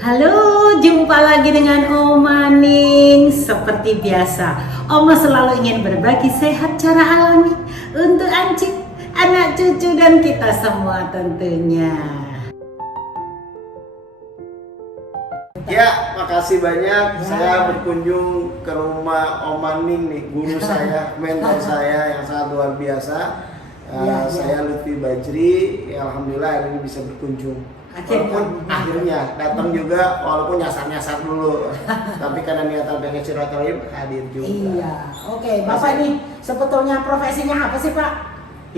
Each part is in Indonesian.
Halo, jumpa lagi dengan Oma Ning. Seperti biasa, Oma selalu ingin berbagi sehat cara alami untuk Ancik, anak cucu dan kita semua tentunya. Ya, makasih banyak. Saya berkunjung ke rumah Oma Ning nih, guru saya, mentor saya yang sangat luar biasa. Saya Lutfi Bajri. Alhamdulillah hari ini bisa berkunjung. Walaupun akhirnya datang juga, walaupun nyasar-nyasar dulu, tapi karena niatan pengen silaturahim hadir juga. Iya, oke. Bapak ini sebetulnya profesinya apa sih, Pak?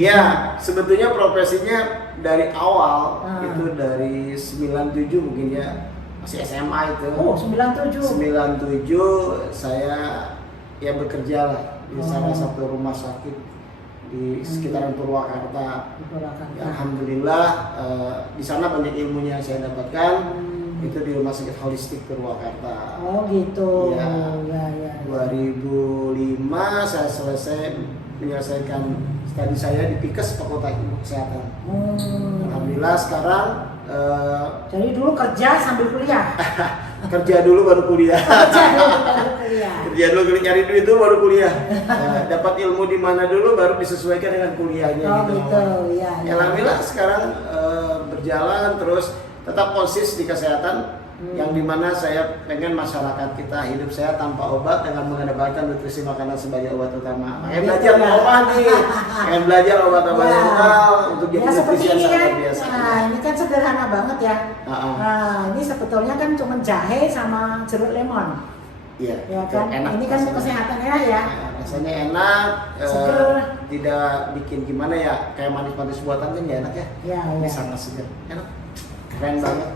Iya, sebetulnya profesinya dari awal itu dari 97 mungkin ya, masih SMA itu. Oh, 97. 97 saya ya bekerja lah di salah satu rumah sakit di sekitaran Purwakarta. Ya, alhamdulillah di sana banyak ilmunya yang saya dapatkan. Itu di rumah sakit holistik Purwakarta. Oh gitu. Ya. 2005 saya selesai menyelesaikan studi saya di PIKES Fakultas Ilmu Kesehatan. Alhamdulillah sekarang jadi dulu kerja sambil kuliah. kerja dulu baru kuliah. Kerja dulu nyari duit dulu baru kuliah. Dapat ilmu di mana dulu baru disesuaikan dengan kuliahnya. Oh gitu. Ya. Alhamdulillah sekarang berjalan terus tetap konsis di kesehatan. Yang dimana saya pengen masyarakat kita hidup sehat tanpa obat dengan mengedepankan nutrisi makanan sebagai obat utama. Pengen belajar obat nih, pengen belajar obat-obat lokal untuk jadi nutrisi yang sangat biasa. Nah, ini kan sederhana banget ya. Nah, ini sebetulnya kan cuma jahe sama jeruk lemon. Iya. Ya kan. Enak, ini kan kesehatannya ya. Rasanya enak, tidak bikin gimana ya, kayak manis-manis buatan kan ya enak ya. Ini sangat segar, enak, keren banget.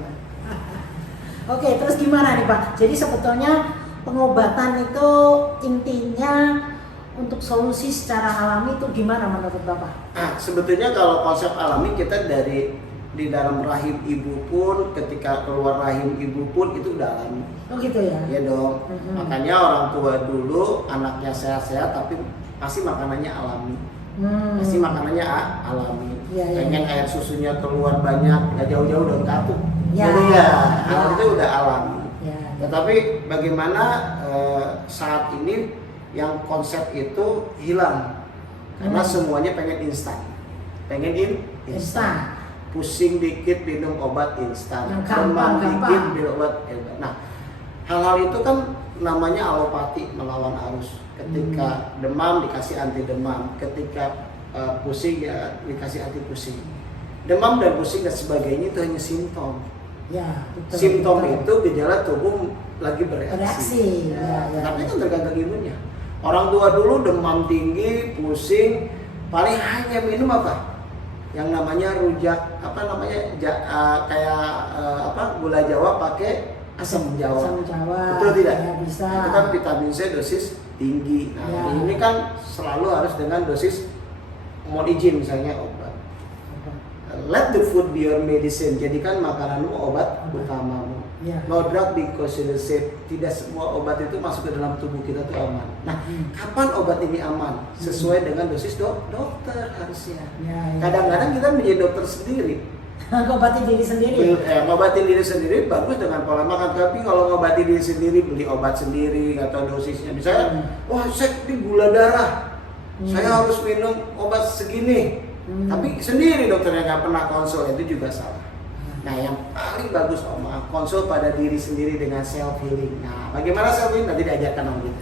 Oke, terus gimana nih Pak? Jadi sebetulnya pengobatan itu intinya untuk solusi secara alami itu gimana menurut Bapak? Sebetulnya kalau konsep alami kita dari di dalam rahim ibu pun, ketika keluar rahim ibu pun itu udah alami. Oh gitu ya? Iya dong. Makanya orang tua dulu anaknya sehat-sehat tapi pasti makanannya alami. Pasti makanannya alami. Pengen air susunya keluar banyak, nggak jauh-jauh dari kartu. Itu udah alami. Tetapi bagaimana saat ini yang konsep itu hilang karena semuanya pengen instan, pengen instan. Pusing dikit minum obat instan, demam dikit minum obat instan. Nah, hal-hal itu kan namanya alopati, melawan arus. Ketika demam dikasih anti demam, ketika pusing ya dikasih anti pusing. Demam dan pusing dan sebagainya itu hanya simptom. Ya, betul, simptom betul. itu gejala tubuh lagi bereaksi. Tapi kan tergantung imunnya. Orang tua dulu demam tinggi, pusing, paling hanya minum apa? Yang namanya rujak, gula Jawa pakai asam Jawa. Betul tidak? Ya, bisa. Itu kan vitamin C dosis tinggi. Nah, ini kan selalu harus dengan dosis, mohon izin misalnya obat. Let the food be your medicine. Jadikan makananmu obat utamamu. No drug because you're safe. Tidak semua obat itu masuk ke dalam tubuh kita itu aman. Nah, kapan obat ini aman? Sesuai dengan dosis dokter harusnya. Kadang-kadang kita menjadi dokter sendiri. Ngobatin diri sendiri. Ngobatin diri sendiri bagus dengan pola makan. Tapi kalau ngobatin diri sendiri, beli obat sendiri atau dosisnya. Misalnya, wah saya di gula darah, saya harus minum obat segini. Tapi sendiri dokternya nggak pernah konsul, itu juga salah. Nah, yang paling bagus Oma, konsul pada diri sendiri dengan self healing. Nah, bagaimana self healing nanti diajarkan Om gitu.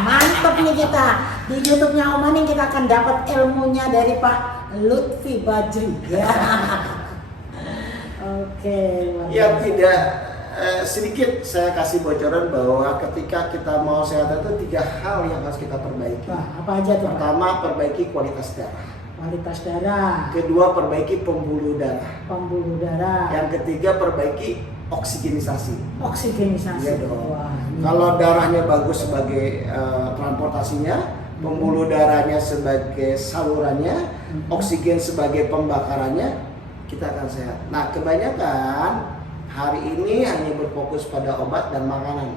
Mantap nih kita. Di YouTube-nya Oma nih kita akan dapat ilmunya dari Pak Lutfi Bajri. Oke. Ya tidak sedikit saya kasih bocoran bahwa ketika kita mau sehat itu 3 hal yang harus kita perbaiki. Apa aja tuh? Pertama, perbaiki kualitas darah. Kualitas darah. Kedua, perbaiki pembuluh darah. Pembuluh darah. Yang ketiga, perbaiki oksigenisasi. Oksigenisasi. Iya dong. Kalau darahnya bagus sebagai transportasinya, pembuluh darahnya sebagai salurannya, oksigen sebagai pembakarannya, kita akan sehat. Nah, kebanyakan hari ini hanya berfokus pada obat dan makanan.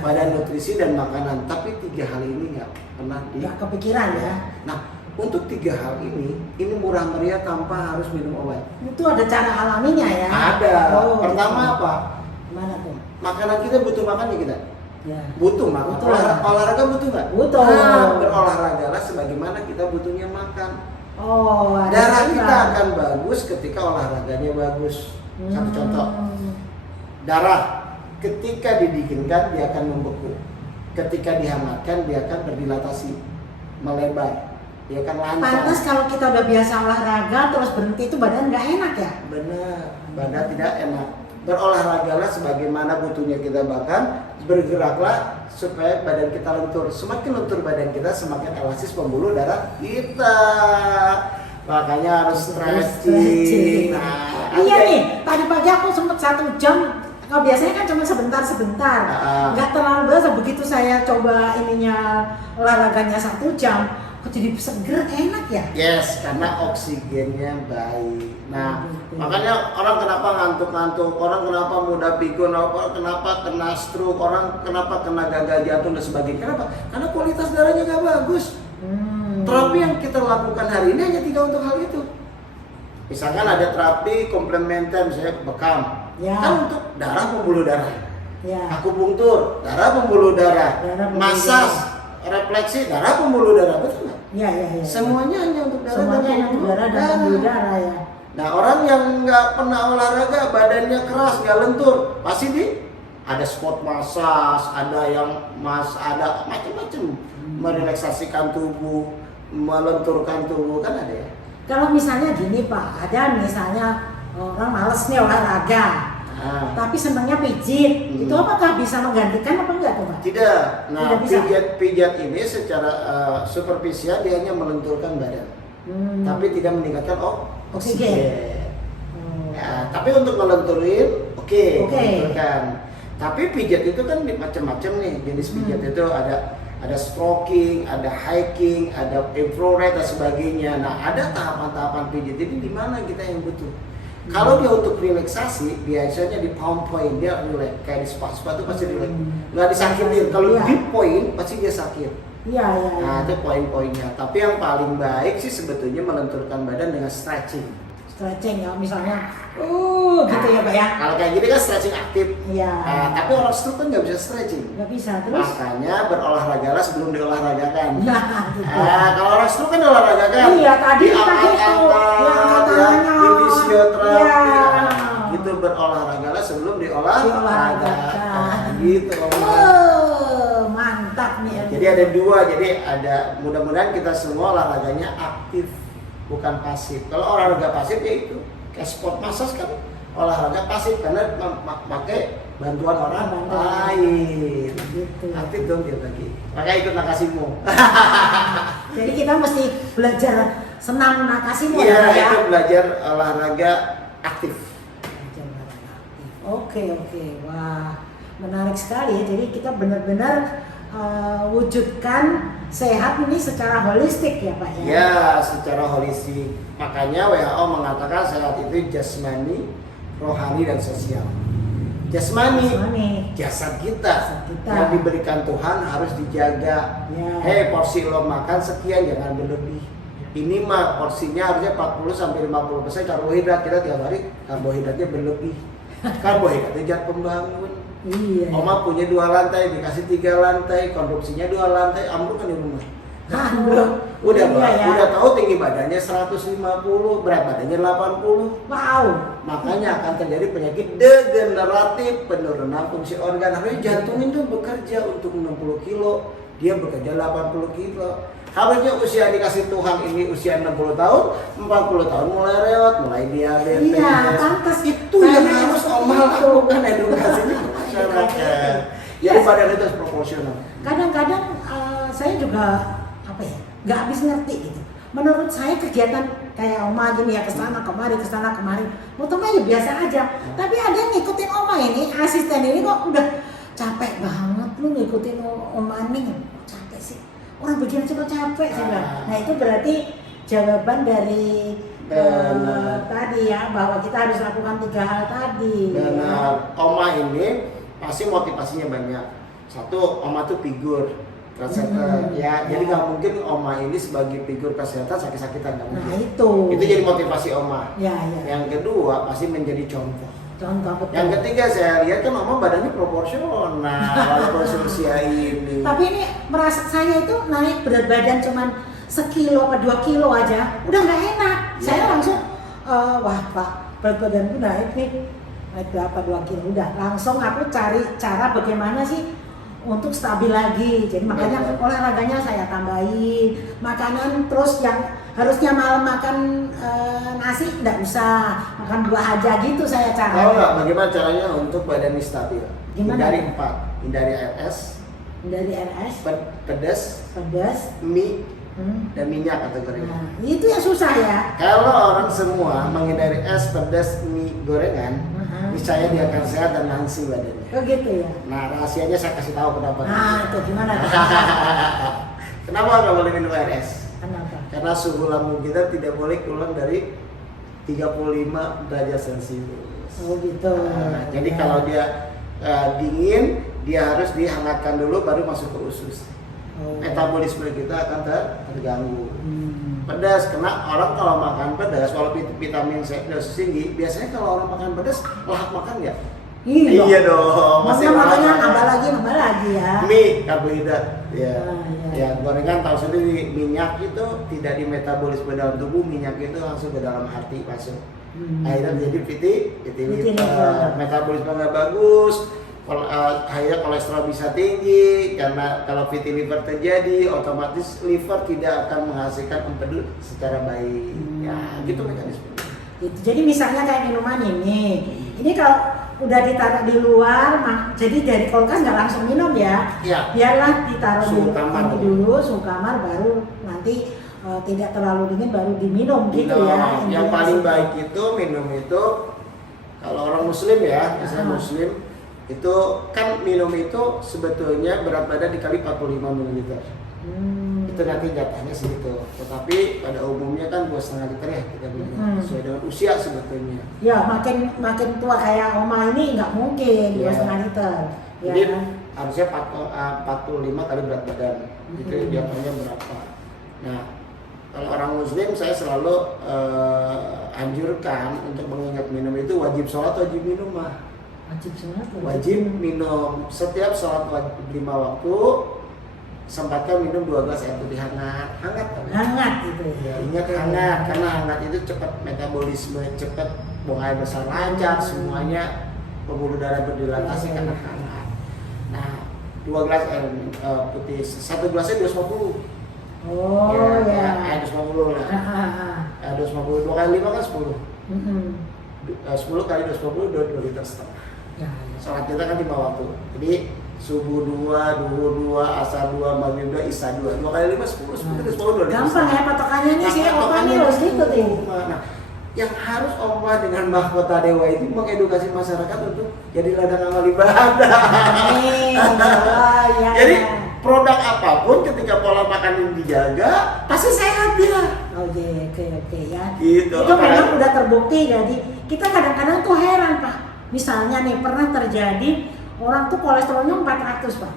Pada nutrisi dan makanan, tapi 3 hal ini nggak pernah kepikiran ya. Nah, Untuk 3 hal ini murah meriah tanpa harus minum obat. Itu ada cara alaminya ya? Ada. Pertama gitu. apa? Gimana tuh? Makanan kita butuh makan ya kita. Ya. Butuh makan. Butuh. Olahraga butuh nggak? Butuh. Berolahragalah sebagaimana kita butuhnya makan. Oh, ada Darah juga. kita akan bagus ketika olahraganya bagus. Satu contoh. Darah ketika didinginkan dia akan membeku. Ketika dihangatkan dia akan berdilatasi, melebar. Dia akan lancar. Pantas kalau kita udah biasa olahraga terus berhenti itu badan nggak enak ya? Benar, badan tidak enak. Berolahragalah sebagaimana butuhnya kita makan, bergeraklah supaya badan kita lentur. Semakin lentur badan kita, semakin elastis pembuluh darah kita. Makanya harus stretching. Nah, Iya nih, tadi pagi aku sempat 1 jam. Kalau biasanya kan cuma sebentar, nggak terlalu berasa. Begitu saya coba ininya olahraganya 1 jam, kok jadi seger, enak ya? Yes, karena oksigennya baik. Nah, makanya orang kenapa ngantuk-ngantuk, orang kenapa mudah pikun, orang kenapa kena stroke, orang kenapa kena gagal jantung dan sebagainya. Kenapa? Karena kualitas darahnya nggak bagus. Terapi yang kita lakukan hari ini hanya 3 untuk hal itu. Misalkan ada terapi komplementer, misalnya bekam, Ya. kan untuk darah pembuluh darah. Ya. Akupunktur, darah pembuluh darah. Darah pembuluh Massage, darah. refleksi, darah pembuluh darah, betul nggak? Iya, iya, iya. Semuanya hanya untuk darah Semuanya dan yang pembuluh darah dan pembuluh darah ya. Nah, orang yang nggak pernah olahraga, badannya keras, nggak lentur, pasti ada spot massage, ada yang ada macam-macam, merelaksasikan tubuh, melenturkan tubuh, kan ada ya. Kalau misalnya gini Pak, ada misalnya orang males nih olahraga, tapi senangnya pijit, itu apakah bisa menggantikan apa enggak tuh Pak? Tidak. Nah, Tidak bisa. pijat ini secara superficial dia hanya melenturkan badan, tapi tidak meningkatkan oksigen. Ya, tapi untuk melenturin, oke. Melenturkan. Tapi pijat itu kan macam-macam nih jenis pijat itu ada stroking, ada hiking, ada infrared dan sebagainya. Nah, ada tahapan-tahapan pijat. Jadi di mana kita yang butuh? Kalau dia untuk relaksasi, biasanya di palm point dia relax, kayak di spa itu pasti relax. Nggak disakitin. Kalau deep point pasti dia sakit. Iya, iya. Nah, itu poin-poinnya. Tapi yang paling baik sih sebetulnya melenturkan badan dengan stretching. Stretching ya, misalnya, gitu ya Pak ya? Kalau kayak gini kan stretching aktif. Iya. Tapi orang stroke kan nggak bisa stretching. Nggak bisa terus. Makanya berolahragalah sebelum diolahragakan. Nah, gitu. Kalau orang stroke kan olahragakan. Iya, tadi kita gitu. Diangkat-angkat, Ya, di fisioterapi. Iya. Gitu berolahragalah sebelum Diolahragakan. Gitu. Mantap nih. Jadi ada 2, jadi ada mudah-mudahan kita semua olahraganya aktif, bukan pasif. Kalau olahraga pasif ya itu kayak sport massage kan olahraga pasif karena pakai bantuan orang lain. Gitu. Aktif dong dia lagi. Makanya ikut nakasimu. Jadi kita mesti belajar senam nakasimu Iya, ya Pak ya. itu belajar olahraga aktif. Belajar olahraga aktif. Oke. Wah, menarik sekali ya. Jadi kita benar-benar wujudkan sehat ini secara holistik ya Pak ya. Ya, secara holistik. Makanya WHO mengatakan sehat itu jasmani, rohani dan sosial. Jasmani, jasad kita yang diberikan Tuhan harus dijaga. Ya. Hei, porsi lo makan sekian, jangan berlebih. Ini mah porsinya harusnya 40-50% karbohidrat. Kita tiap hari karbohidratnya berlebih. Karbohidratnya zat pembangun. Iya. Oma punya 2 lantai, dikasih 3 lantai, konstruksinya 2 lantai, ambruk kan di rumah. Udah tahu tinggi badannya 150, berat badannya 80. Wow. Makanya akan terjadi penyakit degeneratif, penurunan fungsi organ. Harusnya jantung itu bekerja untuk 60 kilo, dia bekerja 80 kilo. Harusnya usia dikasih Tuhan ini usia 60 tahun, 40 tahun mulai reot, mulai diabetes. Iya, pantas. Itu yang harus Oma lakukan edukasinya ke masyarakat. Jadi badan itu harus proporsional. Kadang-kadang saya juga nggak habis ngerti gitu. Menurut saya kegiatan kayak Oma gini ya kesana kemari, motornya ya biasa aja. Tapi ada yang ngikutin Oma ini, asisten ini kok udah capek banget lu ngikutin Oma nih, capek sih. Orang begini cuma capek sih Bang. Nah itu berarti jawaban dari tadi ya bahwa kita harus lakukan 3 hal tadi. Benar. Oma ini pasti motivasinya banyak. 1, Oma tuh figur. Translator. Ya, jadi nggak mungkin Oma ini sebagai figur kesehatan sakit-sakitan nggak Nah mungkin. itu. Itu jadi motivasi Oma. Ya, ya. Yang kedua pasti menjadi contoh. Contoh betul. Yang ketiga saya lihat kan Oma badannya proporsional walaupun seusia ini. Tapi ini merasa saya itu naik berat badan cuman sekilo apa 2 kilo aja, udah nggak enak. Ya. Saya langsung, wah Pak, berat badanku naik nih, naik berapa 2 kilo. Udah langsung aku cari cara bagaimana sih untuk stabil lagi. Jadi makanya olahraganya saya tambahin, makanan terus yang harusnya malam makan nasi nggak usah, makan buah aja gitu saya Tahu caranya. nggak bagaimana caranya untuk badan ini stabil? Gimana? Hindari 4, hindari RS, Dari RS, pedas, pedas, mie, hmm. dan minyak kategorinya. Nah, itu yang susah ya. Kalau orang semua menghindari es, pedas, mie, gorengan, niscaya dia akan sehat dan langsing badannya. Oh gitu ya. Nah rahasianya saya kasih tahu kenapa. Nah itu gimana? Kenapa nggak boleh minum RS? Kenapa? Karena suhu lambung kita tidak boleh kurang dari 35 derajat Celcius. Oh gitu. Nah, jadi Ya. kalau dia dingin, dia harus dihangatkan dulu baru masuk ke usus. Oh. Metabolisme kita akan terganggu. Pedas. Pedas, karena orang kalau makan pedas, walaupun vitamin C dosis tinggi, biasanya kalau orang makan pedas lahap makan nggak? Iya dong, Masih lahap makanya makan. nambah lagi ya. Mie karbohidrat, ya. Ah, Ya, gorengan tahu sendiri minyak itu tidak dimetabolisme dalam tubuh, minyak itu langsung ke dalam hati masuk. Akhirnya menjadi fatty liver, metabolisme nggak bagus, akhirnya kolesterol bisa tinggi, karena kalau fatty liver terjadi, otomatis liver tidak akan menghasilkan empedu secara baik. Ya, gitu mekanisme. Gitu. Jadi misalnya kayak minuman ini kalau udah ditaruh di luar, jadi dari kulkas nggak langsung minum ya. Ya. Biarlah ditaruh Suhu di kamar. ini dulu, suhu kamar, baru nanti tidak terlalu dingin baru diminum gitu ya. Yang paling baik itu minum itu kalau orang muslim ya, misalnya muslim itu kan minum itu sebetulnya berat badan dikali 45 ml. Itu nanti jatahnya segitu. Tetapi pada umumnya kan 2,5 liter ya kita minum sesuai dengan usia sebetulnya. Ya makin tua kayak Oma ini nggak mungkin 2,5 liter. Ya, Jadi kan? harusnya 45 kali berat badan. Itu jatuhnya berapa? Nah, kalau orang muslim saya selalu anjurkan untuk mengingat minum itu wajib sholat, wajib minum mah. Wajib sholat. Wajib minum setiap sholat wajib 5 waktu. Sempatkan minum 2 gelas air putih hangat kan? Hangat gitu Ya, ingat hangat, karena hangat itu cepat metabolisme, cepat buang air besar lancar, semuanya pembuluh darah berdilatasi karena hangat. Nah, 2 gelas air putih, 1 gelasnya 250. Oh ya. Air 250 lah. Air 250, 2 kali 5 kan 10. 10 kali 250, 2 liter setengah. Ya. Sholat kita kan 5 waktu. Jadi subuh 2, duhur 2, asar 2, maghrib 2, isya 2. 2 kali 5 10, 10 2 liter. Gampang ya patokannya nih sih, Oma nih harus gitu deh. Nah, yang harus Oma dengan mahkota dewa itu mengedukasi masyarakat untuk jadi ladang amal ibadah. Amin. Ya. Jadi produk apapun ketika pola makan ini dijaga pasti sehat dia. Oke ya. Gitu. Itu memang udah terbukti. Jadi kita kadang-kadang tuh heran Pak. Misalnya nih pernah terjadi orang tuh kolesterolnya 400 Pak.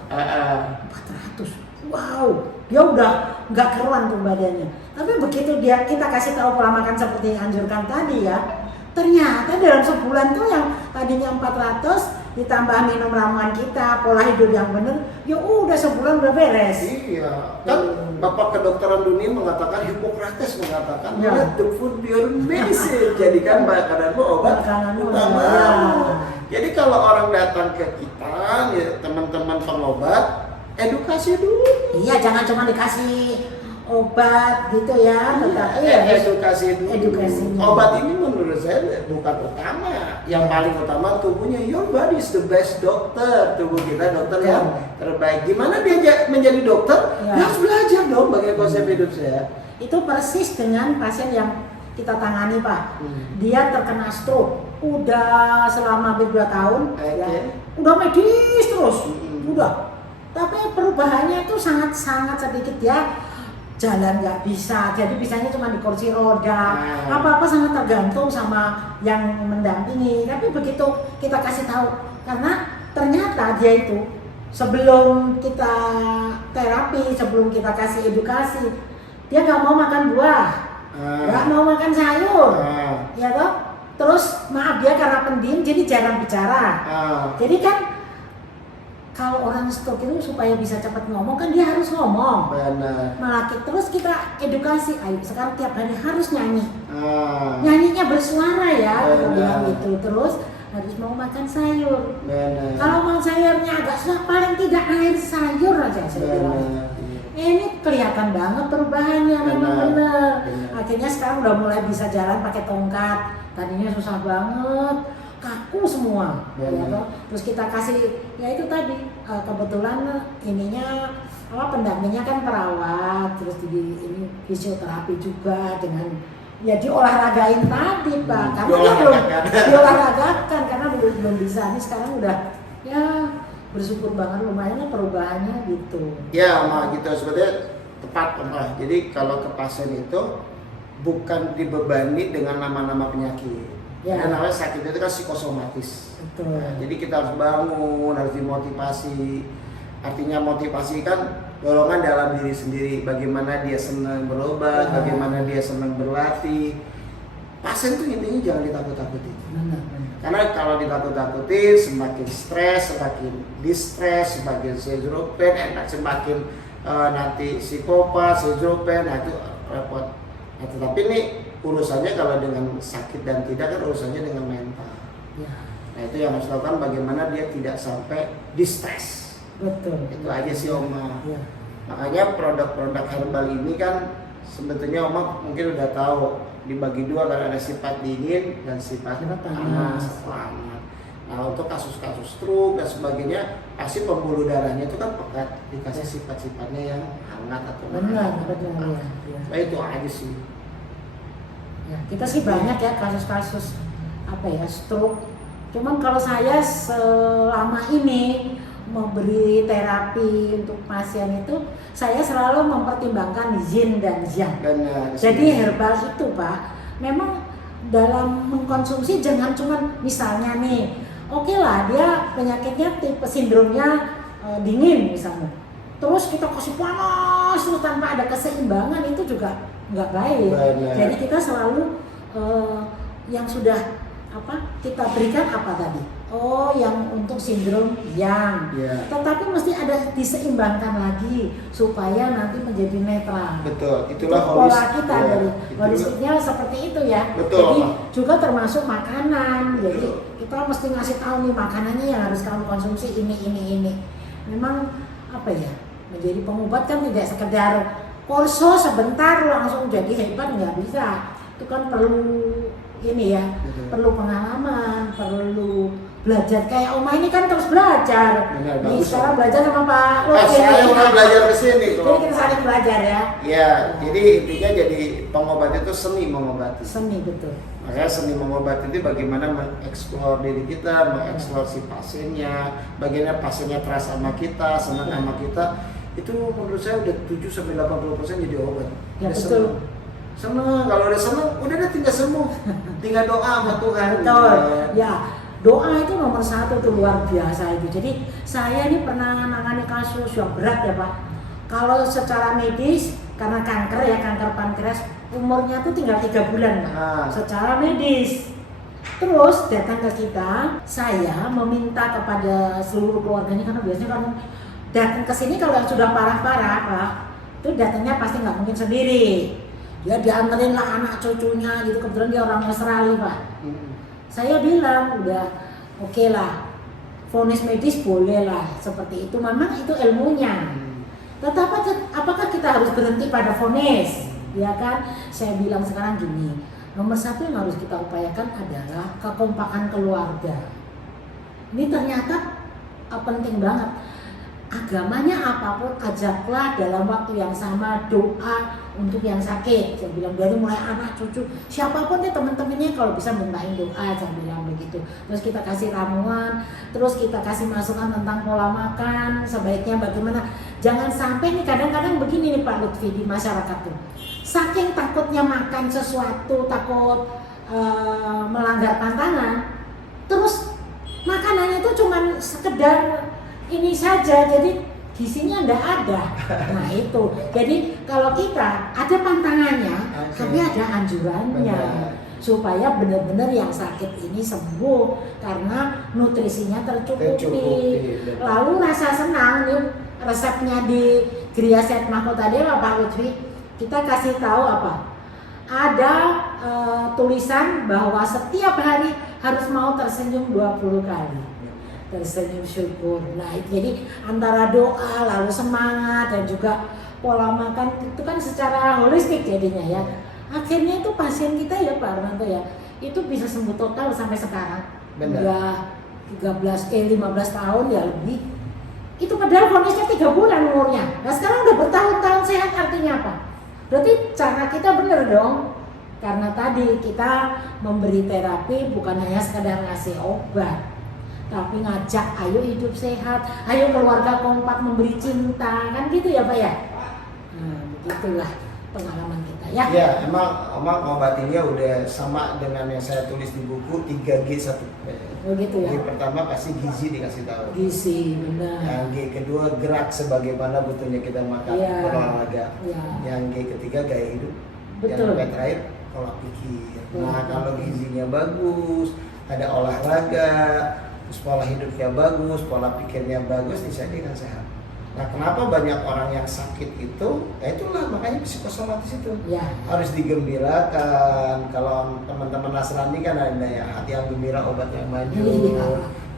400. Wow, dia udah nggak keruan tuh badannya. Tapi begitu kita kasih tahu pola makan seperti yang anjurkan tadi ya, ternyata dalam sebulan tuh yang tadinya 400 ditambah minum ramuan kita, pola hidup yang benar, ya udah sebulan udah beres. Iya, kan Bapak kedokteran dunia mengatakan, Hippocrates mengatakan, Ya. let the food be your medicine. Jadikan makananmu obat Makananmu, utama. ya. Jadi kalau orang datang ke kita, ya teman-teman pengobat, edukasi dulu. Iya, jangan cuma dikasih obat gitu ya, tetapi Edukasi dulu. edukasinya. Obat ini menurut saya bukan utama. Yang paling utama tubuhnya, your body is the best doctor. Tubuh kita dokter yang terbaik. Gimana dia menjadi dokter? Ya. Dia harus belajar dong bagaimana konsep hidup saya. Itu persis dengan pasien yang kita tangani Pak. Dia terkena stroke, udah selama hampir 2 tahun, ya, udah medis terus, udah. Tapi perubahannya itu sangat sedikit ya. Jalan nggak bisa, jadi bisanya cuma di kursi roda. Apa-apa sangat tergantung sama yang mendampingi. Tapi begitu kita kasih tahu, karena ternyata dia itu sebelum kita terapi, sebelum kita kasih edukasi, dia nggak mau makan buah, nggak mau makan sayur, ya toh. Terus maaf dia karena pendiam jadi jarang bicara. Jadi kan kalau orang stroke itu supaya bisa cepat ngomong kan dia harus ngomong. Benar. Malah terus kita edukasi, ayo sekarang tiap hari harus nyanyi. Nyanyinya bersuara ya, kita bilang gitu. Terus harus mau makan sayur. Benar. Kalau mau sayurnya agak susah, paling tidak air sayur aja saya bilang. Ini kelihatan banget perubahannya, memang benar. Akhirnya sekarang udah mulai bisa jalan pakai tongkat. Tadinya susah banget, kaku semua. Ya, terus kita kasih, ya itu tadi kebetulan ininya pendampingnya kan perawat, terus ini fisioterapi juga dengan ya diolahragain tadi Pak, karena dia belum diolahragakan karena belum bisa. Ini sekarang udah ya bersyukur banget lumayan perubahannya gitu. Ya Ma, gitu sebetulnya tepat Ma. Jadi kalau ke pasien itu bukan dibebani dengan nama-nama penyakit. Ya. Dan namanya sakit itu kan psikosomatis. Betul. Nah, jadi kita harus bangun, harus dimotivasi. Artinya motivasi kan dorongan dalam diri sendiri. Bagaimana dia senang berobat, bagaimana dia senang berlatih. Pasien tuh intinya jangan ditakut-takuti. Karena kalau ditakut-takuti semakin stres, semakin distress, semakin schizopren, semakin nanti psikopat, schizopren, nah itu repot. Nah, tetapi ini urusannya kalau dengan sakit dan tidak kan urusannya dengan mental. Ya. Nah itu yang harus dilakukan bagaimana dia tidak sampai distress. Betul. Itu aja sih Oma. Ya. Makanya produk-produk herbal ini kan sebetulnya Oma mungkin udah tahu dibagi dua, kalau ada sifat dingin dan sifat panas. Nah untuk kasus-kasus stroke dan sebagainya pasti pembuluh darahnya itu kan pekat, dikasih sifat-sifatnya yang hangat atau benar ya. Nah itu aja sih. Ya, kita sih banyak ya kasus-kasus stroke. Cuman kalau saya selama ini memberi terapi untuk pasien itu, saya selalu mempertimbangkan yin dan yang. Jadi herbal itu Pak, memang dalam mengkonsumsi jangan cuma misalnya nih, oke lah dia penyakitnya tipe sindromnya dingin misalnya. Terus kita kasih panas terus tanpa ada keseimbangan, itu juga nggak baik. Jadi kita selalu yang sudah kita berikan apa tadi? Oh, yang untuk sindrom yang. Tetapi mesti ada diseimbangkan lagi supaya nanti menjadi netral. Betul, itulah pola kita dari holistiknya seperti itu ya. Betul. Jadi juga termasuk makanan. Jadi kita mesti ngasih tahu nih makanannya yang harus kamu konsumsi ini. Memang menjadi pengobat kan tidak sekedar kursus sebentar langsung jadi hebat, nggak bisa. Itu kan perlu perlu pengalaman, perlu belajar. Kayak Oma ini kan terus belajar. Nih sekarang belajar sama Pak Lutfi. Saya udah belajar ke sini. Jadi kita saling belajar ya. Ya, jadi intinya jadi pengobat itu seni mengobati. Seni, betul. Makanya seni mengobati itu bagaimana mengeksplor diri kita, mengeksplor si pasiennya, bagaimana pasiennya terasa sama kita, senang sama kita. Itu menurut saya udah 7-80% jadi obat. Ya betul. Senang, kalau udah senang, udah tinggal sembuh. Tinggal doa sama Tuhan. Betul. Ya, doa itu nomor 1 tuh, luar biasa itu. Jadi saya ini pernah menangani kasus yang berat ya Pak. Kalau secara medis karena kanker pankreas, umurnya tuh tinggal 3 bulan Pak. Secara medis. Terus datang ke kita, saya meminta kepada seluruh keluarganya, karena biasanya kan datang ke sini kalau yang sudah parah-parah Pak, itu datangnya pasti nggak mungkin sendiri. Ya dianterin lah anak cucunya gitu, kebetulan dia orang Australia Pak. Saya bilang udah oke lah, vonis medis boleh lah seperti itu, memang itu ilmunya. Tetapi apakah kita harus berhenti pada vonis? Ya kan? Saya bilang sekarang gini, nomor 1 yang harus kita upayakan adalah kekompakan keluarga. Ini ternyata penting banget. Agamanya apapun, ajaklah dalam waktu yang sama doa untuk yang sakit. Saya bilang dari mulai anak cucu, siapapun deh teman-temannya kalau bisa mintain doa, saya bilang begitu. Terus kita kasih ramuan, terus kita kasih masukan tentang pola makan, sebaiknya bagaimana. Jangan sampai nih kadang-kadang begini nih Pak Lutfi di masyarakat tuh. Saking takutnya makan sesuatu, takut melanggar pantangan, terus makanannya itu cuman sekedar ini saja, jadi gizinya ndak ada. Nah itu, jadi kalau kita ada pantangannya, tapi ada anjurannya. Supaya benar-benar yang sakit ini sembuh karena nutrisinya tercukupi. Lalu rasa senang nih, resepnya di Gria Sehat Mahkota Dewa Pak Lutfi, kita kasih tahu apa? Ada tulisan bahwa setiap hari harus mau tersenyum 20 kali. Tersenyum syukur. Nah, jadi antara doa lalu semangat dan juga pola makan itu kan secara holistik jadinya ya. Akhirnya itu pasien kita ya Pak Armanto ya, itu bisa sembuh total sampai sekarang. Udah 15 tahun ya lebih. Itu padahal vonisnya 3 bulan umurnya. Nah sekarang udah bertahun-tahun sehat, artinya apa? Berarti cara kita bener dong. Karena tadi kita memberi terapi bukan hanya sekadar ngasih obat, tapi ngajak ayo hidup sehat, ayo keluarga kompak memberi cinta, kan gitu ya Pak ya? Nah begitulah pengalaman kita ya. Ya emang ngobatinnya udah sama dengan yang saya tulis di buku 3G 1. Oh gitu ya. G pertama pasti gizi dikasih tahu. Gizi benar. Yang G kedua gerak sebagaimana butuhnya kita makan, berolahraga. Yang G ketiga gaya hidup. Betul. Yang terakhir pola pikir. Nah kalau gizinya bagus, ada olahraga, terus pola hidupnya bagus, pola pikirnya bagus, insya Allah akan sehat. Nah kenapa banyak orang yang sakit itu, ya itulah makanya psikosomatis itu harus digembirakan. Kalau teman-teman Nasrani kan ada ya hati yang gembira obat yang manjur.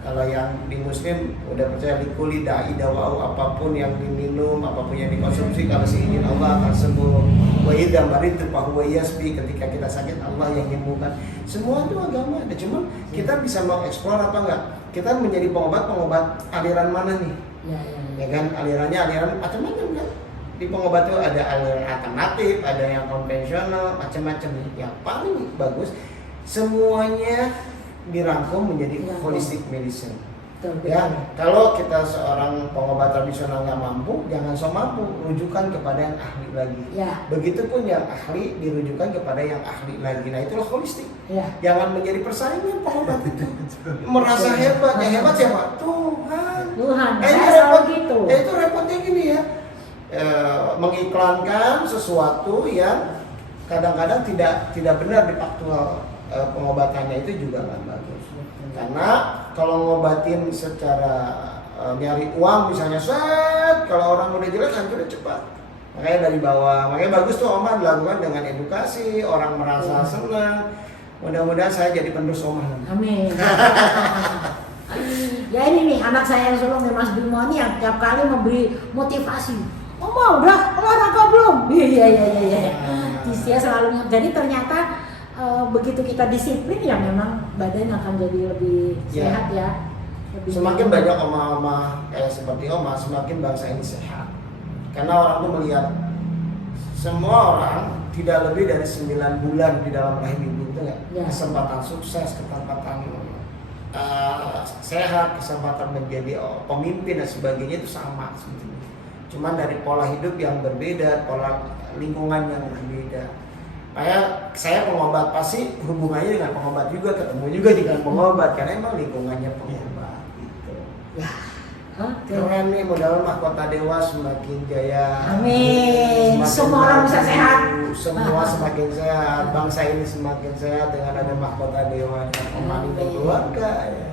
Kalau yang di Muslim udah percaya likuli da'i dawa'u, apapun yang diminum, apapun yang dikonsumsi kalau seizin Allah akan sembuh. Wa idza maridtu fa huwa yasbi, ketika kita sakit Allah yang menyembuhkan. Semua itu agama ada, cuma kita bisa mengeksplor apa enggak. Kita menjadi pengobat aliran mana nih? Ya kan aliran macam-macam kan. Di pengobat itu ada aliran alternatif, ada yang konvensional, macam-macam. Yang paling bagus semuanya dirangkum menjadi holistic medicine. Ya, kalau kita seorang pengobat tradisional nggak mampu, jangan so mampu, rujukan kepada yang ahli lagi. Begitupun yang ahli dirujukan kepada yang ahli lagi. Nah itulah holistik. Jangan menjadi persaingan pengobat itu. Merasa hebat, yang hebat siapa? Tuhan. Saya selalu gitu. Itu repotnya gini ya, mengiklankan sesuatu yang kadang-kadang tidak benar di faktual pengobatannya, itu juga nggak bagus. Karena kalau ngobatin secara nyari uang misalnya, kalau orang udah jelek hancurnya cepat. Makanya dari bawah, makanya bagus tuh Oma dilakukan dengan edukasi, orang merasa senang. Mudah-mudahan saya jadi penerus Oma. Amin. Ya ini nih anak saya yang sulung nih Mas Bimo ini yang tiap kali memberi motivasi. Oma udah olahraga belum? Iya. Dia selalu, jadi ternyata begitu kita disiplin ya memang badan akan jadi lebih sehat ya. Semakin banyak oma-oma seperti Oma, semakin bangsa ini sehat. Karena orang tuh melihat semua orang tidak lebih dari 9 bulan di dalam rahim ibu itu kesempatan sukses, kesempatan sehat, kesempatan menjadi pemimpin dan sebagainya itu sama sebetulnya. Cuman dari pola hidup yang berbeda, pola lingkungan yang berbeda. Saya pengobat pasti hubungannya dengan pengobat juga, ketemu juga dengan pengobat karena emang lingkungannya pengobat gitu. Keren nih, mudah-mudahan Mahkota Dewa semakin jaya. Amin. Semua orang bisa sehat. Semua semakin sehat, bangsa ini semakin sehat dengan ada Mahkota Dewa dan Oma dan keluarga ya.